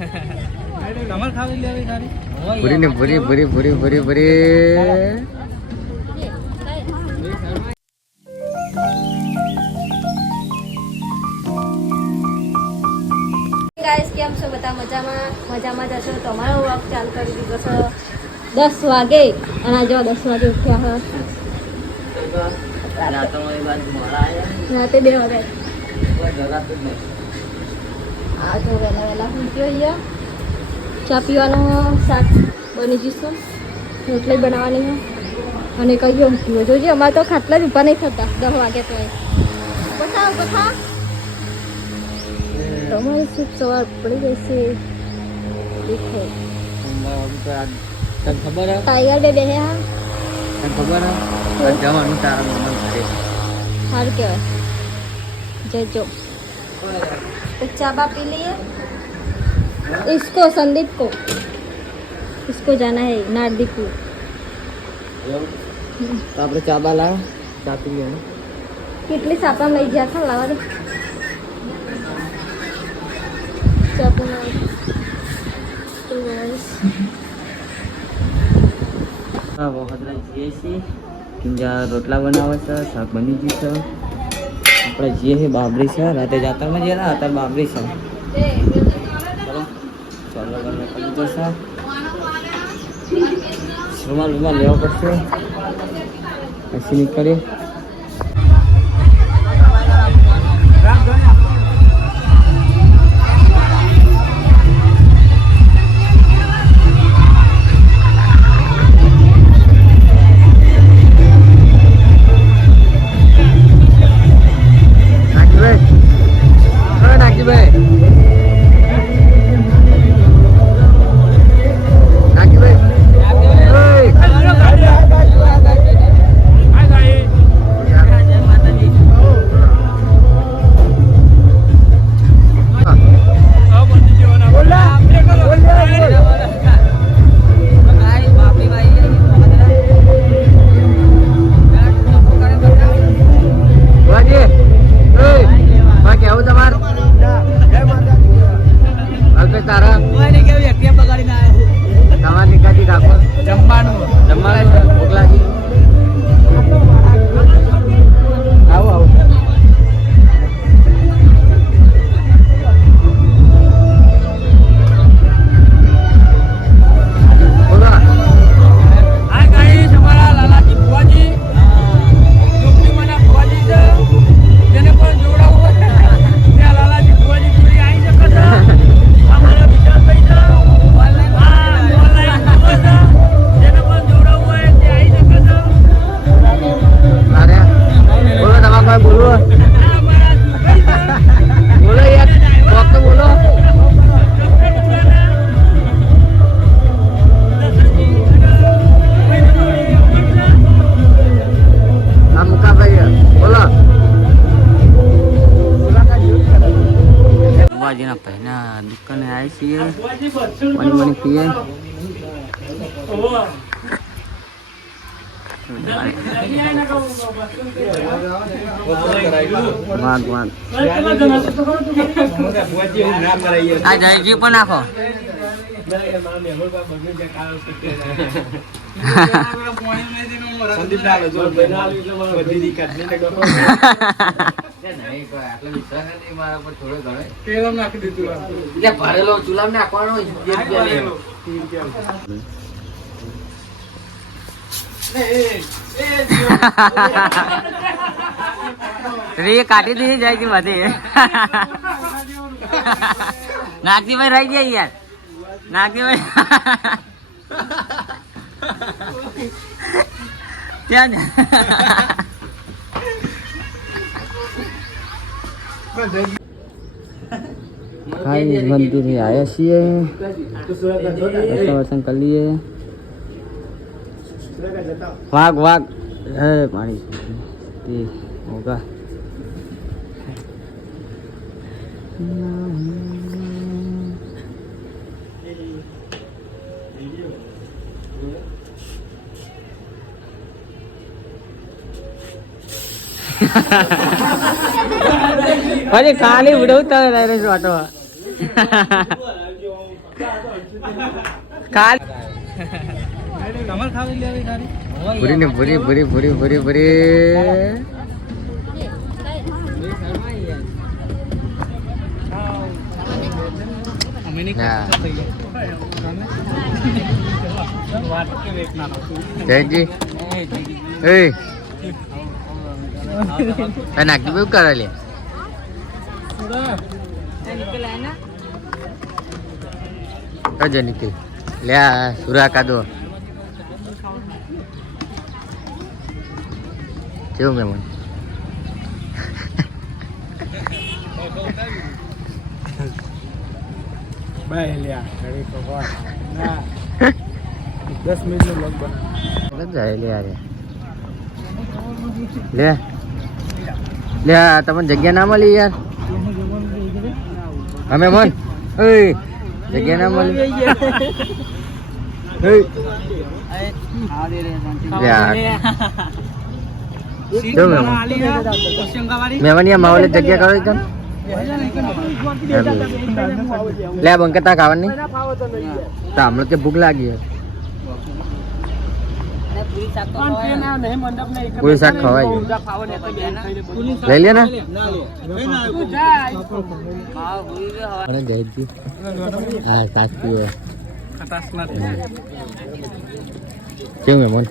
કમર ખાવી લેવી ખાલી પૂરી ને પૂરી પૂરી પૂરી પૂરી પૂરી ગાઈસ કેમ છો બધા મજામાં જશો તમારો વોક ચાલુ કરી દીધો છે 10 વાગે અને જો 10 વાગે ઉઠ્યા રાતે 2 વાગે આ જો વહેલા ઉઠ્યો અહીંયા ચા પીવાનો શાક બની જશે રોટલી બનાવવાની છે અને કઈ ઉઠ્યો જોજે અમારે તો ખાટલા જ ઊભા નહીં થતા 10 વાગે તો બધા તમારી શુભ સવાર પડી જશે દેખો તને ખબર હે ટાઈગર બે હા તને ખબર હે જવાનું તારા મમ્મી ઘરે સારું કહેવાય જજો तो चाबा पी लिए इसको संदीप को इसको जाना है नारदीपुर તો આપણે ચા બા લાવ ચા પી લે કેટલી સાપા લઈ ગયા था લાવા દે ચા પીને તો ગાઈસ હા વખતરા જઈએ છીએ કિંજા રોટલા બનાવે છે શાક બની ગયું છે આપણે જઈએ છીએ બાબરી છે રાતે જાતરમાં જઈએ ને અત્યારે બાબરી છે ચલો ચાલો ઘરને કરી જશે રૂમાલ લેવો પડશે પછી નીકળીએ પહેલા દુકાને આવી છીએ પાણી પીએ આ જયજી પણ નાખો રે કાઢી દીધી જાય છે બધી નાગજીભાઈ રહી ગયા યાર નાગજીભાઈ ત્યાં હાઈ મંદિરે આવ્યા છીએ દર્શન કરી લઈએ વાઘ હે પાણી હોગા પછી ખાલી ઉડવતા વાટો પૂરી ને પૂરી પૂરી પૂરી પૂરી પૂરી જયજી એ નાખી બહુ કરે લે અજય નિકલ લે સુરા કાદો કેવું મહેમાન બાય લ્યા ઘડી પકવા ના 10 મિનિટનો બ્લોગ બના જાય લે યાર લે લે તમને જગ્યા ના મળી યાર અમે મન ઓય જગ્યા ના મળી મહેમાન માવલે જગ્યા કરો તો લે બંકતા ખાવાની તો હમણાં કે ભૂખ લાગી પૂરી શાક ખવાય લઈ લે ને હા સાસ પીવો કેવું મહેમાન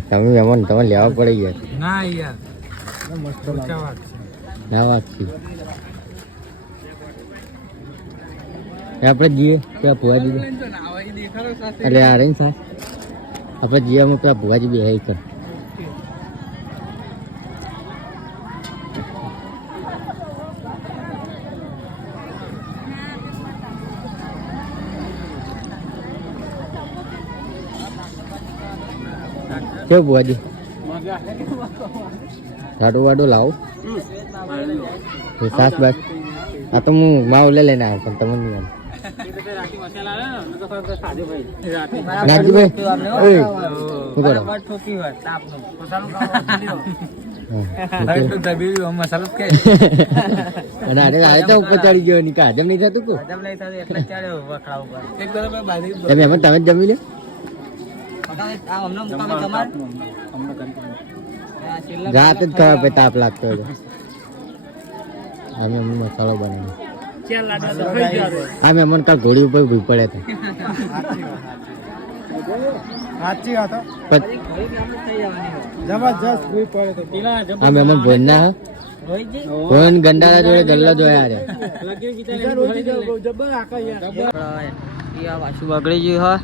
તમે મહેમાન તમે લેવા પડી ગયા ના યાર ના વાત છે આપણે જઈએ ત્યાં ભુવાજી એટલે આ રહી સાસ આપણે જઈએ અમે પેલા ભુવાજી બે કર કેવું ભુવાજી લાડુ વાડુ લાવો સાસ બસ આ તો હું માવ લઈને આવ્યો પણ તમને નહીં નાગજીભાઈ શું કરો અને અરે આ તો ઉપર ચડી ગયો ની કાજમ નહીં થતું કો તમે જમી લે જાત જ ખબર પે તાપ લાગતો હોય અમે મસાલો બનાવી અમે મન કાલ ઘોડી ઉપર ભૂઈ પડે અમે મન ભોન ના ભોન ગંડારા જોડે ગલ્લો જોયા પાછું બગડી ગયું હા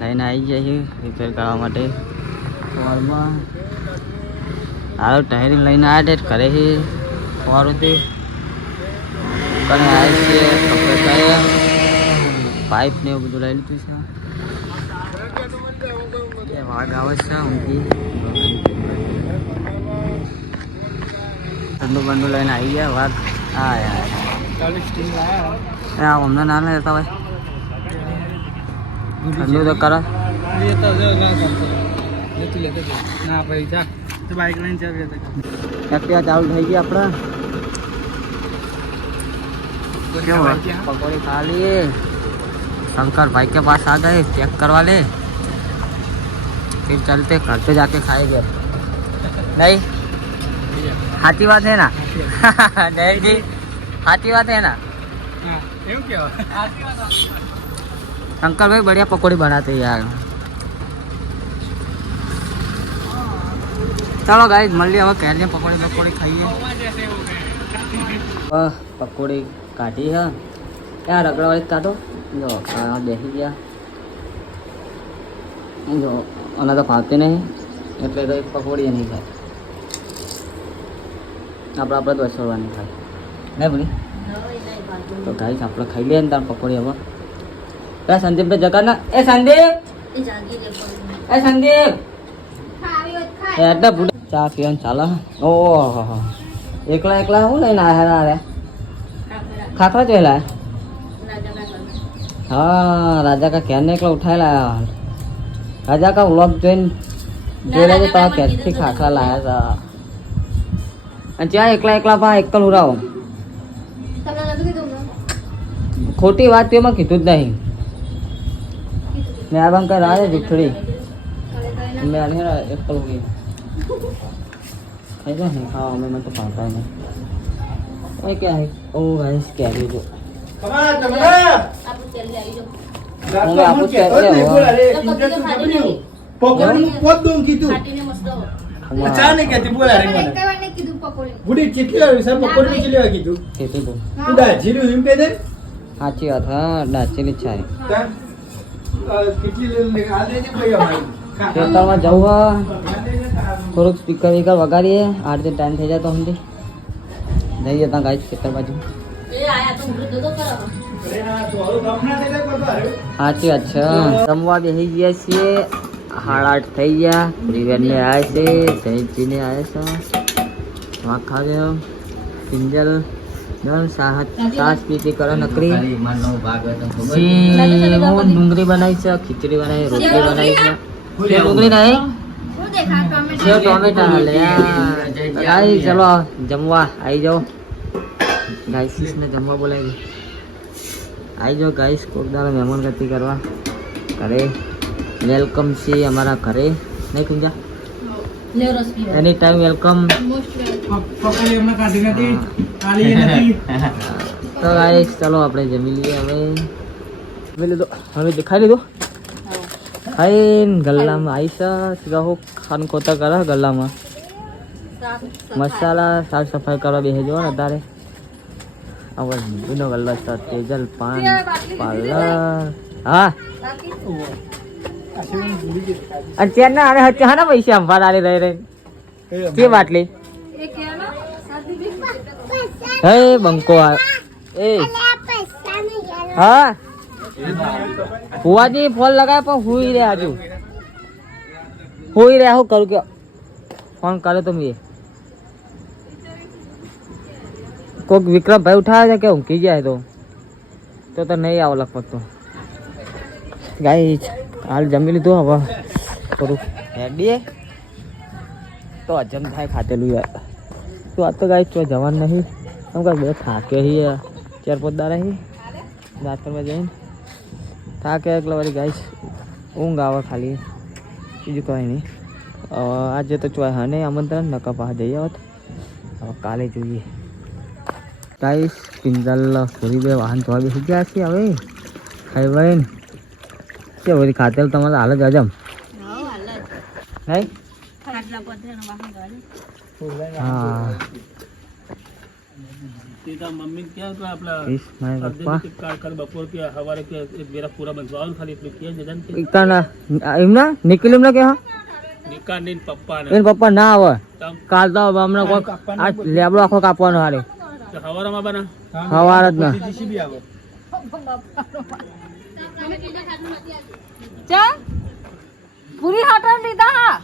લઈને આવી જાય છે રિપેર કરવા માટે સવારમાં હાલ ટાયરિંગ લઈને આવ્યા છે ઘરે છે સવારથી દુકાને આવ્યા છીએ કપડે પાઇપ ને એવું બધું લઈ લીધું છે વાઘ આવે છે ઊંઘી ઠંડુ બંડુ લઈને આવી ગયા વાઘ હા યાર અમને ના લેતા ભાઈ ઠંડુ તો કરો ના ભાઈ જા તો બાઈક લઈને ચાલી એક્ટિવા ચાલુ થઈ ગઈ આપણે કેવું पकौड़ी खा लिए शंकर भाई के पास आ गए चेक करवा ले फिर चलते घर पे जाके खाएंगे नहीं हाथी बात है ना नहीं जी हाथी बात है ना शंकर भाई बढ़िया पकौड़ी बनाते हैं यार चलो गाइस मल्ली હવે કેરીની પકોડી ખાઈએ પકોડી કાઢી હા ત્યાં રગડાવાળી કાઢો જો બેસી ગયા જો અને તો ફાવતી નહીં એટલે તો પકોડી નહીં ખાય આપણે તો વસોડવાની ખાય નહીં બોલી તો ગાઈસ આપણે ખાઈ લઈએ ને તાર પકોડી હવે ત્યાં સંદીપ ભાઈ જગા ના એ સંદીપ એટલે ભૂલ ચા પીવાનું ચાલે ઓહો એકલા એકલા હું લઈને આવ્યા રે ખાખરા જોઈ લાય हाँ राजा का कहने के उठाए लाया राजा का व्लॉग જોઈને જોઈ લેજો તો ક્યાંથી ખાખરા લાયા હતા અને ત્યાં એકલા એકલા પા એકલ ઉરાવો ખોટી વાત એમાં કીધું જ નહીં. મેં આ બંકર આવે જુઠડી मैं आने रहा एप्पल हो गई ऐसा है हाँ मैं तो पाता है ये क्या है ओ गाइस क्या है जो સાચી વાત હા દાચેલી જ છે ખેતરમાં જવું થોડુંક સ્પીકર વીકર વગાડીએ આઠ ટાઈમ થઈ જાય તો સમજી જઈએ ત્યાં ગાય ખેતર બાજુ સાચી વાત છે જમવા બેસી ગયા છીએ 8:30 થઈ ગયા પ્રિવેનને આવ્યા છે જયજીને આવ્યા છે વાખા છે કિંજલ સાસ પીતી કરો નકરી ડુંગળી બનાવી છે ખીચડી બનાવી રોટલી બનાવી છે ડુંગળી નહીં ટોમેટા ગાઈ ચલો જમવા આવી જાઓ ગાઈસીસ ને જમવા બોલાવી આવી જાઓ ગાઈસ કોકદાર મહેમાન ગતિ કરવા ઘરે વેલકમ છે અમારા ઘરે નહીં કુંજા એની ટાઈમ વેલકમ તો ગાઈસ ચલો આપણે જમી લઈએ હવે દેખાઈ લીધું ખાઈને ગલ્લામાં આવીશ ગહો ખાન કોતા કરે ગલ્લામાં મસાલા સાફ સફાઈ કરવા બેસી જવો ને અત્યારે હવે બીનો ગલ્લો છે તેજલ પાન પાર્લર હા અત્યાર ના અરે હચ્ચે હા પૈસા અંફાર આલી રહી રહી કે બાટલી હે બંકો આ એ હા ફુવાજી ફોન લગાય પણ હુઈ રહ્યા હજુ હુઈ રહ્યા હું કરું કે ફોન કરે તો મેં કોક વિક્રમભાઈ ઉઠાવે છે કે ઊંઘી જાય તો નહીં આવો લગભગ તો ગાઈ હાલ જમી લીધું હવે થોડું હેડીએ તો હજમ થાય ખાતેલું યાર તો આ તો ગાઈ ચો જવાનું નહીં એમ કે બે થાકે હી 4-5 દાડા હી રાત્રમાં જઈને થાકે એટલે વળી ગાઈશ ઊંઘ આવે ખાલી બીજું કંઈ નહીં આજે તો ચોય હા નહીં આમંત્રણ નકા પાસે જઈ આવત હવે કાલે જોઈએ ગાઈશ પિંજલ થોડી બે વાહન ધોવા બેસી ગયા છે હવે ખાઈ વળીને કે બધી ખાતેલ તમારે હાલ જ હજમ નહીં હા मम्मी क्या तो आपला पप्पा कल बपोर के हवारे के एक बेरा पूरा बनवाओ खाली इतने किया जदन के इतना इमना निकल इमना के हा निका ने पप्पा ने એન પપ્પા ના આવે કાલ તો હમણાં કોક આ લેબડો આખો કાપવાનો હારે તો હવારામાં બના હવાર જ ના જીસીબી આવે ચા પૂરી હાટન લીધા હા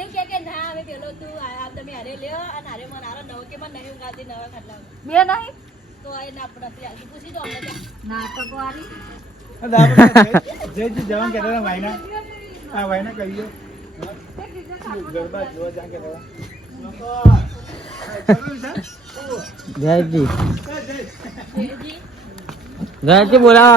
એમ કે ના આવે પેલો તું આ તમે હારે લ્યો અને હારે મન હારે નવ કે મન નહીં ઉગાતી નવા ખાટલા બે નહીં તો આ ના પડતી આ પૂછી દો અમને નાટક વાળી જયજી જવાન કે રે વાયના આ વાયના કહીએ ગરબા જોવા જા કે જયજી જયજી બોલા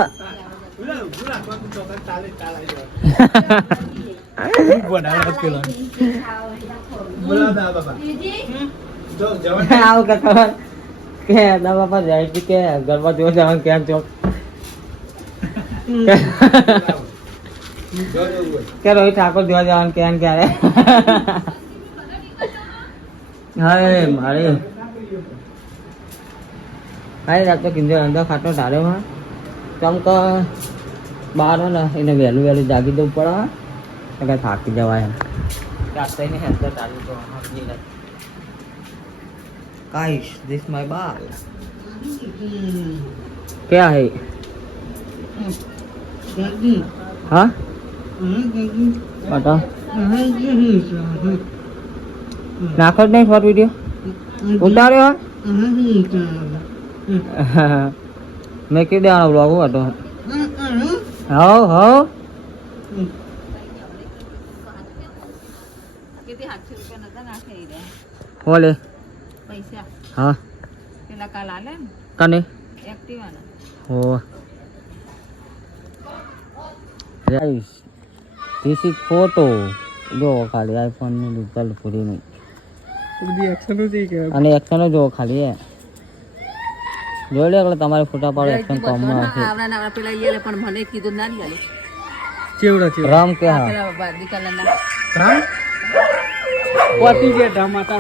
આવું કે બાપા જયજી કે ગરબા જોવા જવાનું કેમ ચોક કે રોહિત ઠાકોર જોવા જવાનું કેમ ક્યારે હા મારે હા રાત તો કિંજર અંદર ખાટો ઢાળ્યો હા ચમક બાર ને એને વહેલું વહેલું જાગી દઉં પડે કઈ થાકી જવાય રાત થઈને અંદર ઢાળ્યું તો કાઈશ ધીસ માય બાલ क्या है हाँ बता नाखो नहीं फॉर वीडियो उतारे हो मैं क्यों दे आना ब्लॉग हुआ तो हाँ हाँ बोले પૈસા हाँ પેલા કાલ આલે ને कने Oh. Guys, this is photo. જો ખાલી આઈફોન ની ડિજિટલ પૂરી નહીં બધી એક્શન હતી કે અને એક્શન જો ખાલી હે જોઈ લે એટલે તમારે ફોટા પાડો એક્શન કામમાં આવશે આવડા પેલા ઈયલે પણ મને કીધું ના ની આલે ચેવડા રામ કે હા પેલા દીકરાના રામ કોટી કે ધામાતા